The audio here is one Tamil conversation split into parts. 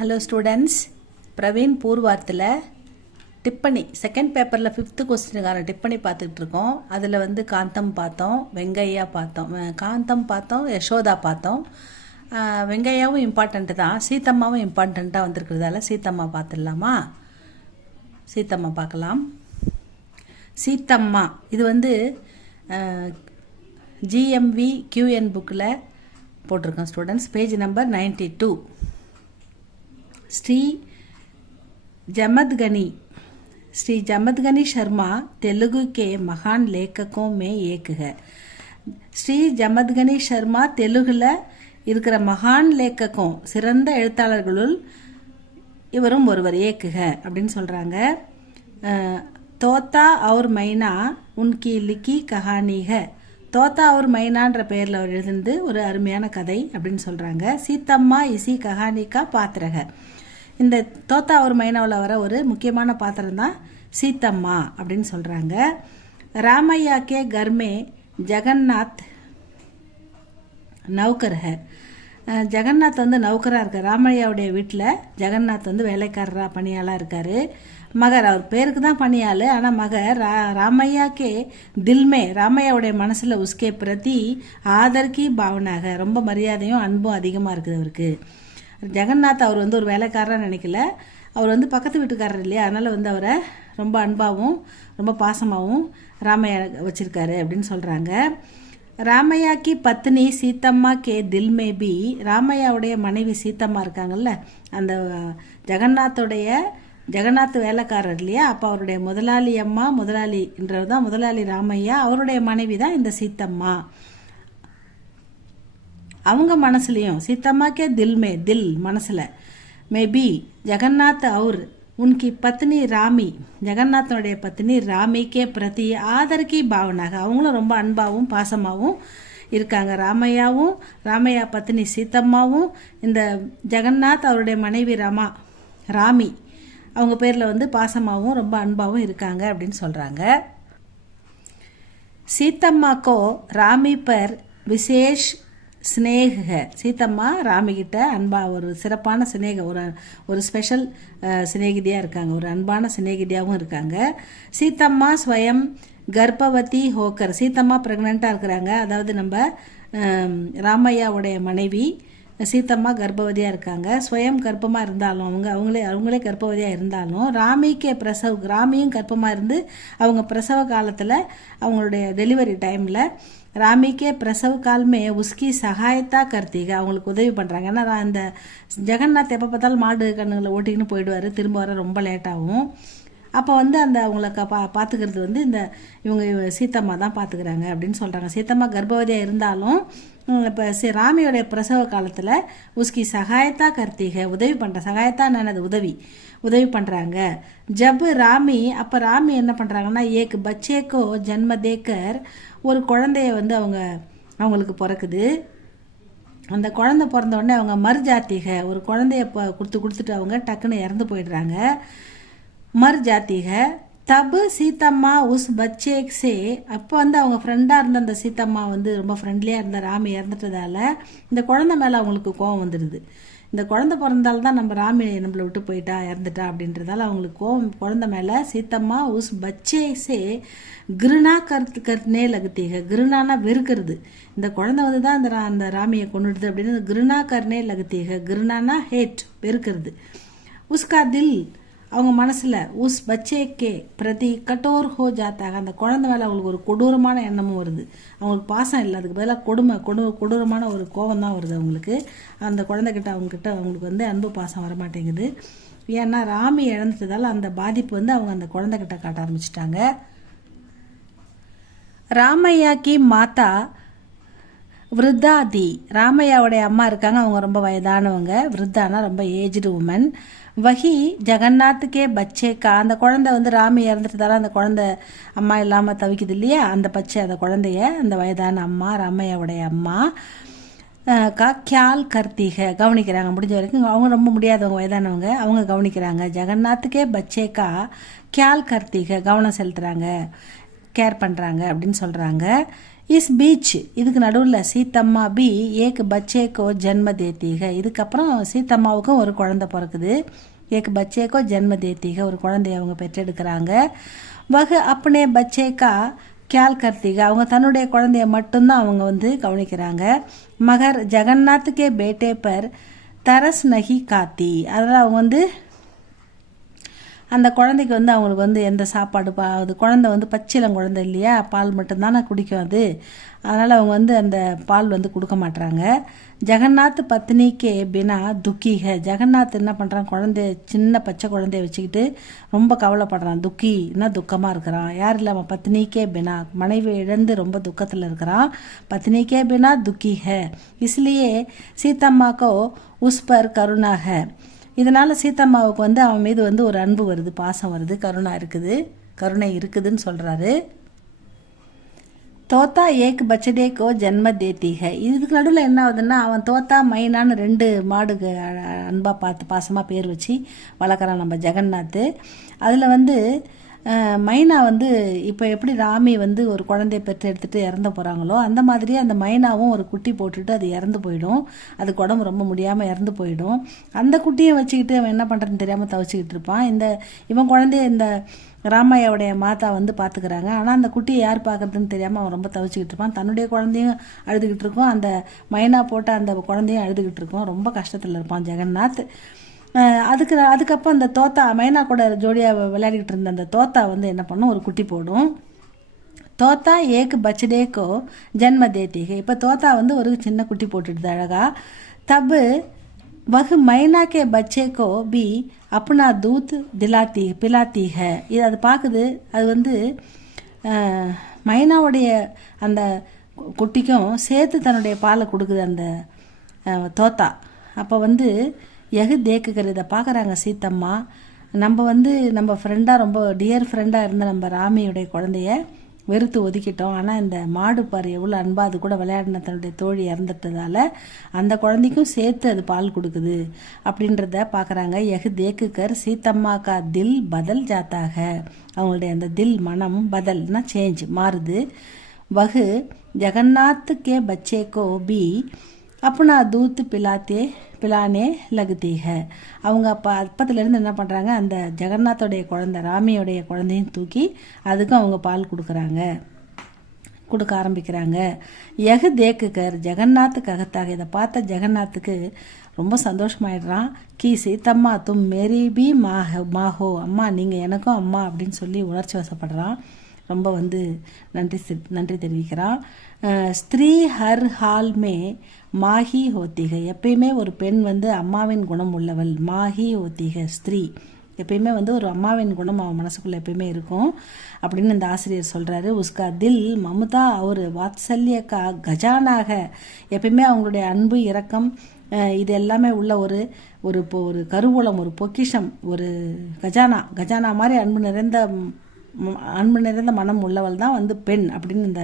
ஹலோ ஸ்டூடெண்ட்ஸ், பிரவீன் பூர்வார்த்தில் டிப்பனி செகண்ட் பேப்பரில் 5th கொஸ்டினுக்கான டிப்பனி பார்த்துக்கிட்டு இருக்கோம். அதில் வந்து காந்தம் பார்த்தோம், வெங்கையா பார்த்தோம், காந்தம் பார்த்தோம், யசோதா பார்த்தோம். வெங்கையாவும் இம்பார்ட்டண்ட்டு தான், சீத்தம்மாவும் இம்பார்ட்டண்ட்டாக வந்திருக்கிறதால சீத்தம்மா பார்த்துடலாமா? சீத்தம்மா பார்க்கலாம். சீத்தம்மா இது வந்து ஜிஎம்வி கியூஎன் புக்கில் போட்டிருக்கோம் students, page number 92. Shri Jamadagni Sharma Telugu के महान लेखकों में एक है. ஸ்ரீ ஜமத்கனி சர்மா தெலுங்குல இருக்கிற மகான் லேக்ககம் சிறந்த எழுத்தாளர்களுள் இவரும் ஒருவர். ஏக்குக அப்படின்னு சொல்கிறாங்க. தோத்தா அவர் மைனா உன்கி லிக்கி கஹானிக. தோத்தா அவர் மைனான்ற பெயரில் அவர் எழுதினது ஒரு அருமையான கதை அப்படின்னு சொல்கிறாங்க. சீத்தம்மா இசி கஹானிக்கா பாத்திரக. இந்த தோத்தா ஒரு மைனாவில் வர ஒரு முக்கியமான பாத்திரம் தான் சீத்தம்மா அப்படின்னு சொல்கிறாங்க. ராமையா கே கர்மே ஜெகநாத் நௌக்கர் ஹை. ஜெகநாத் வந்து நௌக்கராக இருக்கார். ராமையாவுடைய வீட்டில் ஜெகநாத் வந்து வேலைக்காரராக பணியாளாக இருக்கார். மகர் அவர் பேருக்கு தான் பணியாள், ஆனால் மகர் ராமையாக்கே தில்மே ராமையாவுடைய மனசில் உஸ்கே பிரதி ஆதர்கி பாவனாக ரொம்ப மரியாதையும் அன்பும் அதிகமாக இருக்குது அவருக்கு. ஜெகநாத் அவர் வந்து ஒரு வேலைக்காரராக நினைக்கல, அவர் வந்து பக்கத்து வீட்டுக்காரர் இல்லையா, அதனால் வந்து அவரை ரொம்ப அன்பாகவும் ரொம்ப பாசமாகவும் ராமையா வச்சுருக்காரு அப்படின்னு சொல்கிறாங்க. ராமையாக்கி பத்னி சீத்தம்மா கே தில் மே பி. ராமையாவுடைய மனைவி சீத்தம்மா இருக்காங்கல்ல, அந்த ஜெகநாத் வேலைக்காரர் இல்லையா, அப்போ அவருடைய முதலாளி அம்மா, முதலாளின்றது தான் முதலாளி ராமையா, அவருடைய மனைவி தான் இந்த சீத்தம்மா. அவங்க மனசுலையும் சீத்தம்மாக்கே தில் மனசில் மேபி ஜெகநாத் அவர் உன்கி பத்னி ராமி, ஜெகநாத்தனுடைய பத்னி ராமிக்கே பிரதி ஆதர்கி பாவனாக அவங்களும் ரொம்ப அன்பாகவும் பாசமாகவும் இருக்காங்க. ராமையா பத்னி சீத்தம்மாவும் இந்த ஜெகநாத் அவருடைய மனைவி ராமி அவங்க பேரில் வந்து பாசமாகவும் ரொம்ப அன்பாகவும் இருக்காங்க அப்படின்னு சொல்கிறாங்க. சீத்தம்மாக்கோ ராமி பர் விசேஷ் ஸ்னேக. சீத்தம்மா ராமிகிட்ட ஒரு சிறப்பான ஒரு ஸ்பெஷல் சிநேகிதியாக இருக்காங்க, ஒரு அன்பான சிநேகிதியாகவும் இருக்காங்க. சீத்தம்மா ஸ்வயம் கர்ப்பவதி ஹோக்கர். சீத்தம்மா ப்ரெக்னெண்ட்டாக இருக்கிறாங்க, அதாவது நம்ம ராமையாவுடைய மனைவி சீத்தம்மா கர்ப்பவதியாக இருக்காங்க. ஸ்வயம் கர்ப்பமாக இருந்தாலும் அவங்களே கர்ப்பவதியாக இருந்தாலும் ராமியும் கர்ப்பமாக இருந்து அவங்க பிரசவ காலத்தில் அவங்களுடைய டெலிவரி டைமில் ராமிக்கே பிரசவ காலமே உஸ்கி சகாயத்தா கர்த்திக அவங்களுக்கு உதவி பண்ணுறாங்க. ஏன்னா அந்த ஜெகநாத் எப்போ பார்த்தாலும் மாடு கண்ணுங்களை ஓட்டிக்கின்னு போயிடுவார், திரும்ப வர ரொம்ப லேட்டாகும். அப்போ வந்து அவங்கள பார்த்துக்கிறது வந்து இவங்க சீத்தம்மா தான் பார்த்துக்கிறாங்க அப்படின்னு சொல்கிறாங்க. சீத்தம்மா கர்ப்பவதியாக இருந்தாலும் இப்போ ராமியோடைய பிரசவ காலத்தில் உஸ்கி சகாயத்தா கர்த்திக உதவி பண்ணுற சகாயத்தா என்னது உதவி பண்ணுறாங்க. ராமி என்ன பண்ணுறாங்கன்னா ஏக் பச்சேக்கோ ஜன்ம தேக்கர் ஒரு குழந்தைய வந்து அவங்களுக்கு பிறக்குது. அந்த குழந்தை பிறந்த உடனே அவங்க மறுஜாத்திக ஒரு குழந்தைய கொடுத்துட்டு அவங்க டக்குன்னு இறந்து போயிடுறாங்க. மறுஜாத்திக தபு சீத்தம்மா உஸ் பச்சேக்ஸே. அப்போ வந்து அவங்க ஃப்ரெண்டாக இருந்த அந்த சீத்தம்மா வந்து ரொம்ப ஃப்ரெண்ட்லியாக இருந்த ராமி இறந்துட்டதால இந்த குழந்தை மேலே அவங்களுக்கு கோவம் வந்துடுது. இந்த குழந்தை பிறந்தால தான் நம்ம ராமி நம்மளை விட்டு இறந்துட்டா அப்படின்றதால அவங்களுக்கு கோவம் குழந்தை மேலே. சீத்தம்மா உஸ் பச்சேக்ஸே கிருணா கர்னே லகுத்தீக. கிருணானா வெறுக்கிறது. இந்த குழந்தை வந்து தான் அந்த ராமியை கொண்டுடுது அப்படின்னு கிருணா கர்னே லகுத்தீக. கிருணானா ஹேட், வெறுக்கிறது. உஸ்கா தில் அவங்க மனசில் உஸ் பச்சேக்கே பிரதி கட்டோர் ஹோ ஜாத்தாக. அந்த குழந்தை மேலே அவங்களுக்கு ஒரு கொடூரமான எண்ணமும் வருது. அவங்களுக்கு பாசம் இல்லை, அதுக்கு பதிலாக கொடூரமான ஒரு கோபம் தான் வருது அவங்களுக்கு. அந்த குழந்தைகிட்ட அவங்களுக்கு வந்து அன்பு பாசம் வரமாட்டேங்குது. ஏன்னா ராமி இழந்துட்டதால் அந்த பாதிப்பு வந்து அவங்க அந்த குழந்தைகிட்ட காட்ட ஆரம்பிச்சிட்டாங்க. ராமையாக்கி மாதா விருத்தாதி. ராமையாவுடைய அம்மா இருக்காங்க, அவங்க ரொம்ப வயதானவங்க. விருத்தானா ரொம்ப ஏஜ்டு உமன். வஹி ஜெகநாத்துக்கே பச்சேக்கா. அந்த குழந்தை வந்து ராமி இறந்துட்டதால அந்த குழந்தை அம்மா இல்லாமல் தவிக்குது இல்லையா, அந்த குழந்தைய அந்த வயதான அம்மா ராமையாவுடைய அம்மா கியால் கர்த்திக கவனிக்கிறாங்க. முடிஞ்ச வரைக்கும் அவங்க ரொம்ப முடியாதவங்க வயதானவங்க, அவங்க கவனிக்கிறாங்க. ஜெகநாத்துக்கே பச்சேக்கா கியால் கர்த்திக கவனம் செலுத்துகிறாங்க, கேர் பண்ணுறாங்க அப்படின்னு சொல்கிறாங்க. இஸ் பீச் இதுக்கு நடுவில் சீத்தம்மா பி ஏக் பச்சேக்கோ ஜென்ம தேத்தீக. இதுக்கப்புறம் சீத்தம்மாவுக்கும் ஒரு குழந்தை பிறக்குது. ஏக் பச்சேக்கோ ஜென்ம தேத்தீக, ஒரு குழந்தைய அவங்க பெற்றெடுக்கிறாங்க. வகு அப்பனே பச்சேக்கா கியால் கர்த்திக, அவங்க தன்னுடைய குழந்தைய மட்டும்தான் அவங்க வந்து கவனிக்கிறாங்க. மகர் ஜெகநாத்துக்கே பேட்டே பர் தரஸ் நகி காத்தி, அதனால் அவங்க வந்து அந்த குழந்தைக்கு வந்து அவங்களுக்கு வந்து எந்த சாப்பாடு அது குழந்தை வந்து பச்சிலம் குழந்தை இல்லையா, பால் மட்டும்தானே குடிக்கும் அது, அதனால் அவங்க வந்து அந்த பால் வந்து கொடுக்க மாட்டுறாங்க. ஜெகநாத் பத்னிக்கே பினா துக்கிக, ஜெகநாத் என்ன பண்ணுறான், குழந்தைய சின்ன பச்சை குழந்தைய வச்சுக்கிட்டு ரொம்ப கவலைப்படுறான். துக்கின்னா துக்கமாக இருக்கிறான். யார் இல்லாமல் பத்னிக்கே பினா, மனைவி இழந்து ரொம்ப துக்கத்தில் இருக்கிறான். பத்னிக்கே பினா துக்கிக, இஸ்லியே சீத்தம்மாக்கோ உஸ்பர் கருணாக, இதனால் சீத்தம்மாவுக்கு வந்து அவன் மீது வந்து ஒரு அன்பு வருது, பாசம் வருது, கருணை இருக்குதுன்னு சொல்கிறாரு. தோத்தா ஏக் பச்சடேக்கோ ஜென்ம தேத்தீக, இதுக்கு நடுவில் என்ன ஆகுதுன்னா, அவன் தோத்தா மைனான்னு 2 மாடுக்கு அன்பாக பாசமாக பேர் வச்சு வளர்க்குறான் நம்ம ஜெகநாத். அதில் வந்து மைனா வந்து இப்போ எப்படி ராமி வந்து ஒரு குழந்தைய பெற்று எடுத்துகிட்டு இறந்து போகிறாங்களோ அந்த மாதிரியே அந்த மைனாவும் ஒரு குட்டி போட்டுட்டு அது இறந்து போயிடும். அதுக்கு உடம்பு ரொம்ப முடியாமல் இறந்து போயிடும். அந்த குட்டியை வச்சுக்கிட்டு அவன் என்ன பண்ணுறதுன்னு தெரியாமல் தவிச்சிக்கிட்டு இருப்பான். இவன் குழந்தைய இந்த ராமையாவுடைய மாதா வந்து பார்த்துக்கிறாங்க. ஆனால் அந்த குட்டியை யார் பார்க்குறதுன்னு தெரியாமல் அவன் ரொம்ப தவிச்சிக்கிட்டு இருப்பான். தன்னுடைய குழந்தையும் அழுதுகிட்டு இருக்கும், அந்த மைனா போட்ட அந்த குழந்தையும் அழுதுகிட்டு இருக்கும். ரொம்ப கஷ்டத்தில் இருப்பான் ஜெகநாத். அதுக்கப்புறம் அந்த தோத்தா மைனா கூட ஜோடியாக விளையாடிக்கிட்டு இருந்த அந்த தோத்தா வந்து என்ன பண்ணும், ஒரு குட்டி போடும். தோத்தா ஏக் பச்சடேக்கோ ஜென்ம தேத்தீக, இப்போ தோத்தா வந்து ஒரு சின்ன குட்டி போட்டுடுது அழகா. தப்பு வகு மைனா கே பச்சேக்கோ பி அப்னா தூத் பிலாத்தீக, இது அது பார்க்குது. அது வந்து மைனாவுடைய அந்த குட்டிக்கும் சேர்த்து தன்னுடைய பாலை கொடுக்குது அந்த தோத்தா. அப்போ வந்து எகு தேக்குகிற இதை பார்க்குறாங்க சீத்தம்மா. நம்ம ஃப்ரெண்டாக ரொம்ப டியர் ஃப்ரெண்டாக இருந்த நம்ம ராமியுடைய குழந்தைய வெறுத்து ஒதுக்கிட்டோம். ஆனால் இந்த மாடு பாரு எவ்வளோ அன்பா அது கூட விளையாடின தன்னுடைய தோழி இறந்துட்டதால அந்த குழந்தைக்கும் சேர்த்து அது பால் கொடுக்குது அப்படின்றத பார்க்குறாங்க. எகு தேக்குக்கர் சீத்தம்மா கா தில் பதல் ஜாத்தாக, அவங்களுடைய அந்த தில் மனம் பதல்னா சேஞ்ச் மாறுது. வகு ஜெகநாத்துக்கே பச்சேக்கோ பி அப்பனா தூத்து பிலானே லகுத்தீக, அவங்க அப்பத்துலேருந்து என்ன பண்ணுறாங்க, அந்த ஜெகநாத்தோடைய குழந்தை ராமியோடைய குழந்தையும் தூக்கி அதுக்கும் அவங்க பால் கொடுக்க ஆரம்பிக்கிறாங்க. எகு தேக்குக்கர் ஜெகநாத் ககத்தாக, இதை பார்த்த ஜெகநாத்துக்கு ரொம்ப சந்தோஷமாயிடுறான். கி சீத்தம்மா தும் மேரி பி மாஹோ, அம்மா நீங்கள் எனக்கும் அம்மா அப்படின்னு சொல்லி உணர்ச்சி வசப்படுறான். ரொம்ப வந்து நன்றி தெரிவிக்கிறான். ஸ்திரீ ஹர் ஹால் மே மாஹி ஹோத்திக, எப்பயுமே ஒரு பெண் வந்து அம்மாவின் குணம் உள்ளவள். மாஹி ஹோத்திக, ஸ்திரீ எப்பயுமே வந்து ஒரு அம்மாவின் குணம் அவன் மனசுக்குள்ளே எப்பயுமே இருக்கும் அப்படின்னு இந்த ஆசிரியர் சொல்கிறாரு. உஸ்கா தில் மமதா ஒரு வாத்சல்ய கஜானாக, எப்பயுமே அவங்களுடைய அன்பு இரக்கம் இது எல்லாமே உள்ள ஒரு கருவூலம், ஒரு பொக்கிஷம், ஒரு கஜானா மாதிரி அன்பு நிறைந்த மனம் உள்ளவள் தான் வந்து பெண் அப்படின்னு இந்த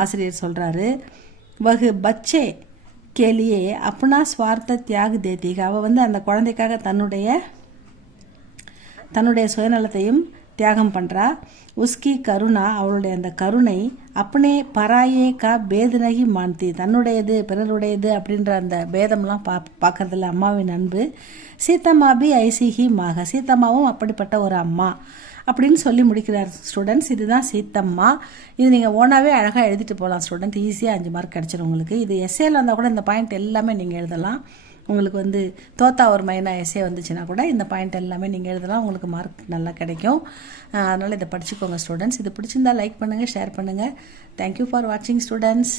ஆசிரியர் சொல்கிறாரு. வகு பச்சே கேலியே அப்னா ஸ்வார்த்த தியாக தேத்தீக, அவள் வந்து அந்த குழந்தைக்காக தன்னுடைய சுயநலத்தையும் தியாகம் பண்ணுறா. உஸ்கி கருணா, அவளுடைய அந்த கருணை அப்பனே பராயே கா பேதனகி மாந்தி, தன்னுடையது பிறருடையது அப்படின்ற அந்த பேதம்லாம் பார்க்கறதில்ல அம்மாவின் அன்பு. சீத்தம்மா பி ஐசிஹி மாக, சீத்தம்மாவும் அப்படிப்பட்ட ஒரு அம்மா அப்படின்னு சொல்லி முடிக்கிறார் ஸ்டூடெண்ட்ஸ். இதுதான் சீத்தம்மா. இது நீங்கள் ஓனாகவே அழகாக எழுதிட்டு போகலாம் ஸ்டூடெண்ட், ஈஸியாக 5 மார்க் கிடச்சிடும் உங்களுக்கு. இது எஸ்ஏல இருந்தால் கூட இந்த பாயிண்ட் எல்லாமே நீங்கள் எழுதலாம். உங்களுக்கு வந்து தோத்தா ஒரு மைனா எஸ்ஏ வந்துச்சுன்னா கூட இந்த பாயிண்ட் எல்லாமே நீங்கள் எழுதலாம், உங்களுக்கு மார்க் நல்லா கிடைக்கும். அதனால் இதை படிச்சுக்கோங்க ஸ்டூடெண்ட்ஸ். இது பிடிச்சிருந்தா லைக் பண்ணுங்கள், ஷேர் பண்ணுங்கள். தேங்க்யூ ஃபார் வாட்சிங் ஸ்டூடெண்ட்ஸ்.